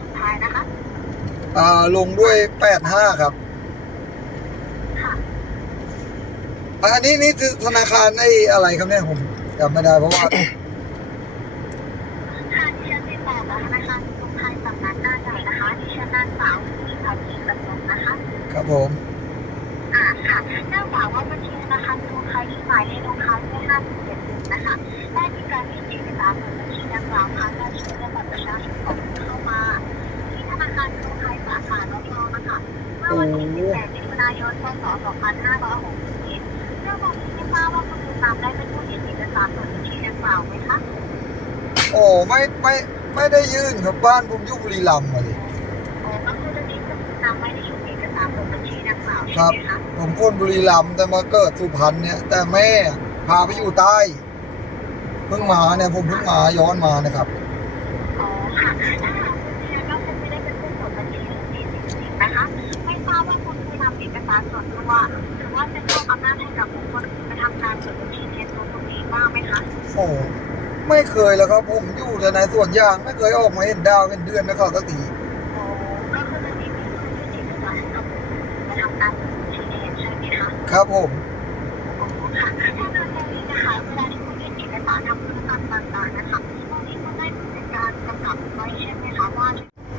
สุดท้ายนะคะ อ่าลงด้วยแปดห้าครับค่ะอันนี้นี่คือธนาคารไอ้อะไรครับเนี่ยผมจำไม่ได้เพราะว่าค่ะดิฉันติดต่อกับธนาคารกรุงไทยสำนักงานใหญ่นะคะดิฉันนางสาวมีภาคีกระทงนะคะ ครับผม อ่าค่ะเนื่องจากว่าบัญชีธนาคารกรุงไทยที่หมายเลขลงท้ายด้วย577นะคะ ได้มีการยื่นเอกสารเปิดบัญชีดังกล่าวผ่าน ยนพศ2561เรื่องบอกที่ไม่ทราบว่าคุณบุญนำได้เป็นผู้ยื่นเอกสารเปิดบัญชีดังกล่าวไหมคะ โอ้ไม่ไม่ไม่ได้ยื่นครับบ้านผมอยู่บุรีรัมย์มาเลยอ๋อก็คือตอนนี้คุณบุญนำไม่ได้ยื่นเอกสารเปิดบัญชีดังกล่าวคใช่รับ ไหมคะผมคนบุรีรัมย์แต่มาเกิดสุพรรณเนี่ย แต่แม่พาไปอยู่ใต้เพิ่งมาเนี่ยผมเพิ่งมาย้อนมานะครับ อ๋อค่ะถ้าหาก คุณเคยนำเอกสารส่วนตัวหรือว่าจะมอบอำนาจให้กับบุคคลอื่นไปทำการเปิดบัญชีเรียนรู้ตรงนี้บ้างไหมคะโอ้ไม่เคยแล้วครับผมอยู่แต่ในสวนยาง ไม่เคยออกมาเห็นดาวเป็นเดือนนะเขาสักทีอ๋อก็คือจะมีผู้ยื่นเอกสารให้กับบุคคลอื่นไปทำการเปิดบัญชีเองใช่ไหมคะครับผม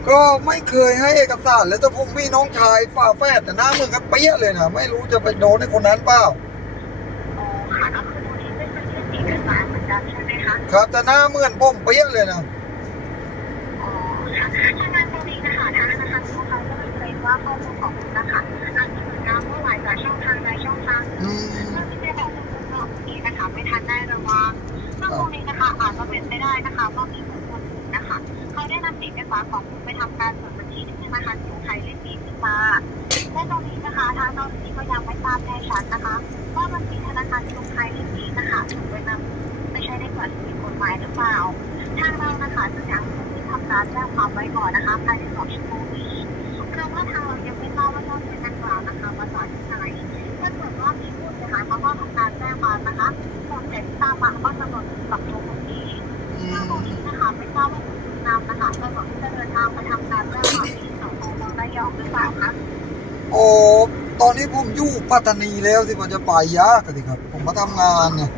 ก็ไม่เคยให้เอกสารเลยแต่ผมมีน้องชายฝาแฝดแต่หน้าเหมือนกันเปี้ยเลยนะไม่รู้จะไปโดนให้คนนั้นเปล่าอ๋อค่ะก็คือตรงนี้ไม่เคยยื่นเอกสารเหมือนกันใช่ไหมคะครับแต่หน้าเหมือนผมเปี้ยเลยนะอ๋อค่ะถ้างั้นตรงนี้นะคะทางธนาคารกรุงไทยก็เลยเกรงว่าข้อมูลของคุณนะคะอาจจะถูกนำเมื่อไหร่จากช่องทางใดช่องทางหนึ่งอืมเพื่อที่จะบอกคุณว่าตรงนี้นะคะ ไม่ทันได้ระวังซึ่งตรงนี้นะคะอาจจะเป็นไปได้นะคะว่ามีบุคคลอื่นนะคะ เขาได้นำเอกสารของ และตรงนี้นะคะทางเจ้าหน้าที่ก็ยังไม่ทราบแน่ชัดนะคะ ว่าบัญชีธนาคารกรุงไทยเล่มนี้นะคะถูกไปนำไม่ใช่ได้เปิดผิดกฎหมายหรือเปล่า ทางเรานะคะจะยังคงที่ทำการแจ้งความไว้ก่อนนะคะภายในสองชั่วโมงนี้เพราะว่าทางเรา โอ้ตอนนี้ผมอยู่ปัตตานีแล้วที่มันจะไปยากกันสิครับ ผมมาทำงานเนี่ย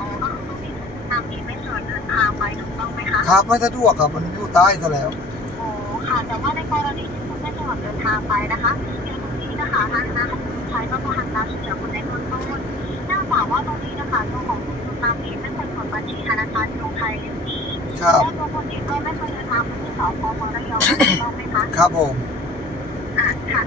อ๋อก็คือตรงนี้คุณนำเองไม่สะดวกเดินทางไปถูกต้องไหมคะครับไม่สะดวกครับมันอยู่ใต้ซะแล้ว โอ้ค่ะ แต่ว่าในกรณีที่คุณไม่สะดวกเดินทางไปนะคะในตรงนี้นะคะทางธนาคารกรุงไทยก็จะทำการช่วยเหลือคุณในเบื้องต้นเนื่องจากว่าตรงนี้นะคะตัวของคุณคุณนำเองไม่เคยเปิดบัญชีธนาคารกรุงไทยเล่มนี้ครับและตัวคนเองก็ไม่เคยเดินทางไปที่สพเมืองระยองถูกต้องไหมคะครับผม อ่าค่ะ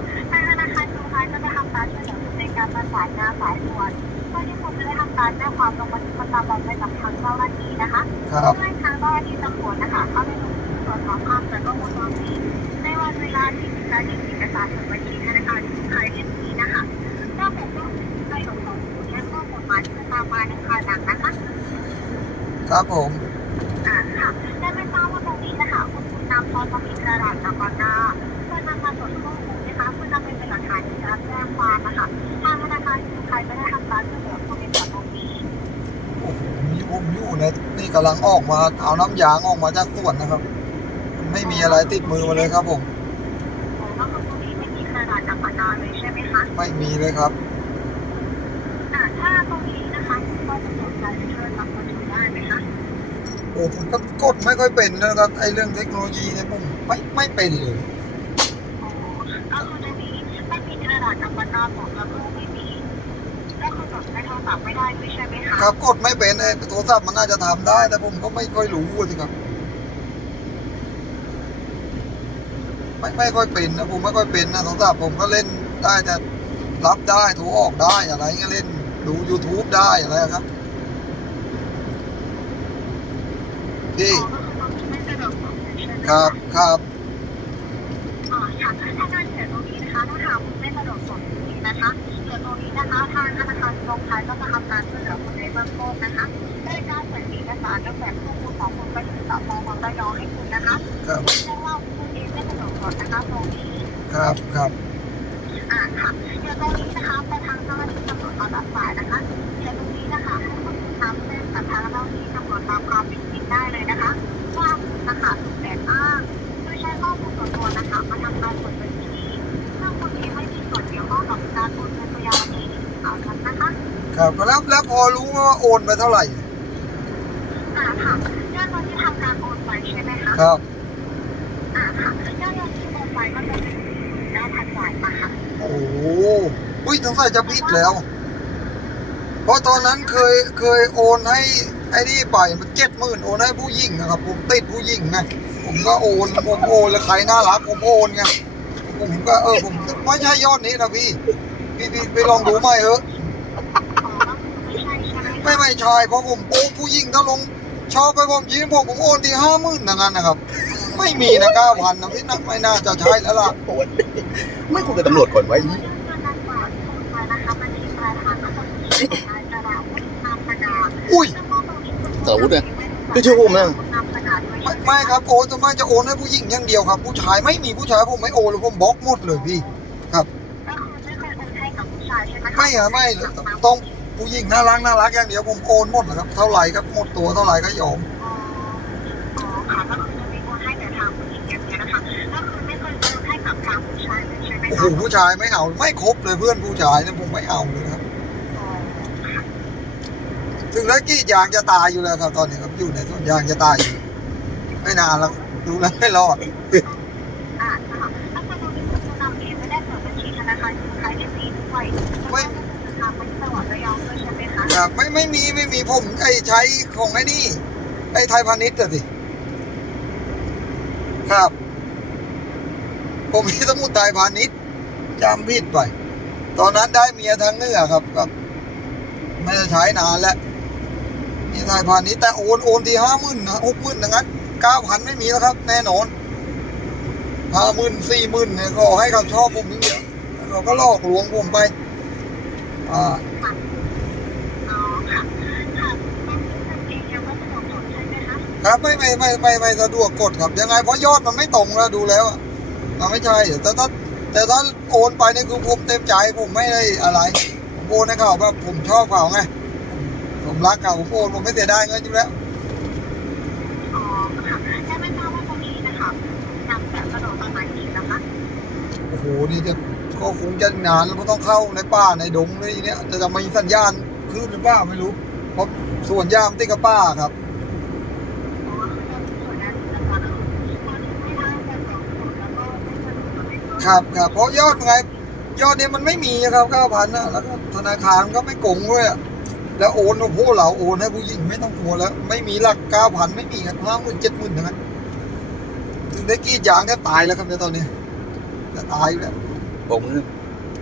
การประสานงานสายด่วนเพื่อที่คุณจะได้ทำการแจ้งความลงบันทึกประจำวันไว้กับทางเจ้าหน้าที่นะคะครับ เพื่อให้ทางเจ้าหน้าที่ตำรวจนะคะเข้าไปดูตรวจสอบภาพจากกล้องวงจรปิดในวันเวลาที่มีการยื่นเอกสารเปิดบัญชีธนาคารกรุงไทยเล่มนี้นะคะเพื่อปกป้องสิทธิประโยชน์ของคุณและข้อกฎหมายที่จะตามมาในภายหลังนะคะครับผม อ่าค่ะและไม่ทราบว่าตรงนี้นะคะคุณคุณนำพอจะมีกระดาษกับปากกาเพื่อนำมาจดข้อมูลนะคะเพื่อนำไปเป็นหลักฐานในการแจ้ง กำลังออกมาเอาน้ำยางออกมาจากสวนนะครับ ไม่มีอะไรติดมือมาเลยครับผมก็คือตรงนี้ไม่มีกระดาษกับปากกาเลยใช่ไหมคะไม่มีเลยครับอ่าถ้าตรงนี้นะคะคุณก็จะสนใจจะช่วยรับมาดูได้ไหมคะโอ้ผมก็กดไม่ค่อยเป็นนะครับไอ้เรื่องเทคโนโลยีเนี่ยผมไม่ไม่เป็นเลย อ๋อก็คือตรงนี้ไม่มีกระดาษกับปากกาบอกแล้วก็ไม่มีก็คือจดในโทร ศัพท์ไม่ได้ด้วยใช่ไหมคะครับกดไม่เป็นไอ้โทรศัพท์มันน่าจะทำได้ แต่ผมก็ไม่ค่อยรู้สิครับ ไม่ไม่ค่อยเป็นนะผมไม่ค่อยเป็นนะโทรศัพท์ผมก็เล่นได้แต่รับได้โทรออกได้อะไรก็เล่นดู YouTube ได้อะไรครับพี่ อ๋อก็คือตรงนี้ไม่สะดวกบอกเลยใช่ไหมะครับครับอ๋อค่ะถ้าการเสียตรงนี้นะคะถ้าหากคุณไม่สะดวกส่งตรงนี้นะคะเดี๋ยวตรง นี้นะคะทางธนาคารกรุงไทยก็จะทำการช่วยเหลือคุณในเบื้องต้นนะคะด้วยการเสนเอกสารและแบบข้อมูลของคุณไปถึงสพเมืองระยองให้คุณนะคะครับ ไม่ใช่ว่าคุณเองไม่สะดวกก่อนนะคะตรงนี้ ครับครับ อ่าค่ะเดี๋ยวตรงนี้นะคะไปทางเจ้าหน้าที่ตำรวจเอารับสายนะคะเดี๋ยวตรงนี้นะคะให้คุณทำแจ้งกับทางเจ้าหน้าที่ตำรวจตามความเป็นจริงได้เลยนะคะว่าคุณนะคะถูกแอบอ้างโดยใช้ข้อ ครับแล้วแล้วพอรู้ว่าโอนไปเท่าไหร่อ่าค่ะยอดเงินที่ทำการโอนไปใช่ไหมคะครับอ่าค่ะยอดเงินที่โอนไปก็จะเป็นเก้าพันบาทนะคะโอ้โหอุ้ยสงสัยจะผิดแล้ว เพราะตอนนั้นเคยเคยโอนให้ไอ้นี่ไปมันเจ็ดหมื่นโอนให้ผู้หญิงนะครับ ผมติดผู้หญิงไงผมก็โอนผมโอนแล้วใครน่ารักผมโอนไงผมก็เออผมไม่ใช่ยอดนี้นะพี่พี่พี่ไปลองดูใหม่เถอะ อ๋อก็คือไม่ใช่ใช่ ไหมคะไม่ไม่ใช่เพราะผมโอ้ผู้หญิงถ้าลงชอบไปผมยิ้มผมผมโอนที่ห้าหมื่นอย่างนั้นนะครับ ไม่มีนะเก้าพันนะพี่นะไม่น่าจะใช่แล้วล่ะโอ้ยไม่คุยกับตำรวจก่อนไว้เงินเดือนนั้นบาทโอนไปนะคะบัญชีปลายทางก็คือชื่อนายจราวุฒินามสกาอุ้ยซึ่งข้อมูลนี้คุณสารวุฒิเนี่ยไม่ใช่ผมนะนามสกาด้วยไม่ไม่ครับโอนจะไม่จะโอนให้ผู้หญิงอย่างเดียวครับ ผู้ชายไม่มีผู้ชายผมไม่โอนเลยผมบล็อกหมดเลยพี่ ครับก็คือไม่เคยโอนให้กับผู้ชายใช่ไหมคะไม่อะไม่ต้อง ผู้หญิงน่ารักน่ารักอย่างเดียวผมโอนหมดนะครับ เท่าไหร่ครับหมดตัวเท่าไหร่ก็ยอมอ๋ออ๋อค่ะก็คือจะมีโอนให้แต่ทางผู้หญิงอย่างเดียวนะคะก็คือไม่เคยโอนให้กับทางผู้ชายเลยใช่ไหมโอ้คะโหผู้ชายไม่เอาไม่ครบเลยเพื่อนผู้ชายนะผมไม่เอาเลยครับอ๋อถึงแล้วกี้ยางจะตายอยู่แล้วครับ ตอนนี้ครับอยู่ในต้นยางจะตายอยู่ไม่นานแล้วดูแล้วไม่รอดอ่าค่ะถ้าคุณดูที่คุณนำเองไม่ ครับไม่ไม่มีไม่มีผมไอ้ใช้ของไอ้นี่ ไอ้ไทยพาณิชย์อะสิครับ ผมมีสมุดไทยพาณิชย์จำผิดไป ตอนนั้นได้เมียทางเหนือครับครับ ไม่ได้ใช้นานแล้วมีไทยพาณิชย์แต่โอนโอนที่ห้าหมื่นนะหกหมื่นอย่างนั้นเก้าพันไม่มีแล้วครับ แน่นอนห้าหมื่นสี่หมื่นเนี่ยก็ให้เขาชอบผมนิดเดียวแล้วเขาก็ลอกลวงผมไป อ่า อ๋อค่ะค่ะตอนนี้นำเองยังไม่สะดวกจดใช่ไหม คะครับไม่ไม่ไม่ไม่ไม่สะดวกกดครับยังไงเพราะยอดมันไม่ตรงแล้วดูแล้วอะมันไม่ใช่แต่ถ้าแต่ถ้าโอนไปนี่คือผมเต็มใจผมไม่ได้อะไรผมโอนให้เขาแบบผมชอบเขาไงผมรักเขาผมโอนผมไม่เสียดายเงินอยู่แล้วอ๋อค่ะและไม่ทราบว่าตรงนี้นะคะนำแบบกระโดดต้นไม้อีกนะคะโอ้โหนี่จะก็คงจะนานแล้วเพราะต้องเข้าในป่าในดงเลยทีเนี้ยจะจะมีสัญญาณคลื่นหรือเปล่าไม่รู้เพราะส่วนยามนติดกับป้าครับ อ๋อคือเราส่วนนั้นนะคะตอนนี้ไม่ได้แต่สองคนแล้วก็ไม่สะดวกไม่สะดวก ครับครับเพราะยอดไง ยอดเนี่ยมันไม่มีนะครับเก้าพันนะแล้วก็ธนาคารก็ไม่โกงด้วยอะแล้วโอนโอ้โหเราโอนให้ผู้หญิงไม่ต้องกลัวแล้ว ไม่มีหลักเก้าพันไม่มีครับห้าหมื่นเจ็ดหมื่นทั้งนั้นถึงได้กรีดยางแค่ตายแล้วครับในตอนนี้จะตายอยู่แล้วบอกมือ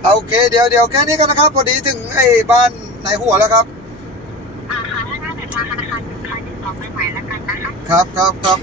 เอาโอเค เดี๋ยวเดี๋ยวแค่นี้ก็นะครับ พอดีถึงไอ้บ้านในหัวแล้วครับอ่าค่ะถ้างั้นเดี๋ยวทางธนาคารกรุงไทยติดต่อไปใหม่แล้วกันนะคะครับครับครับ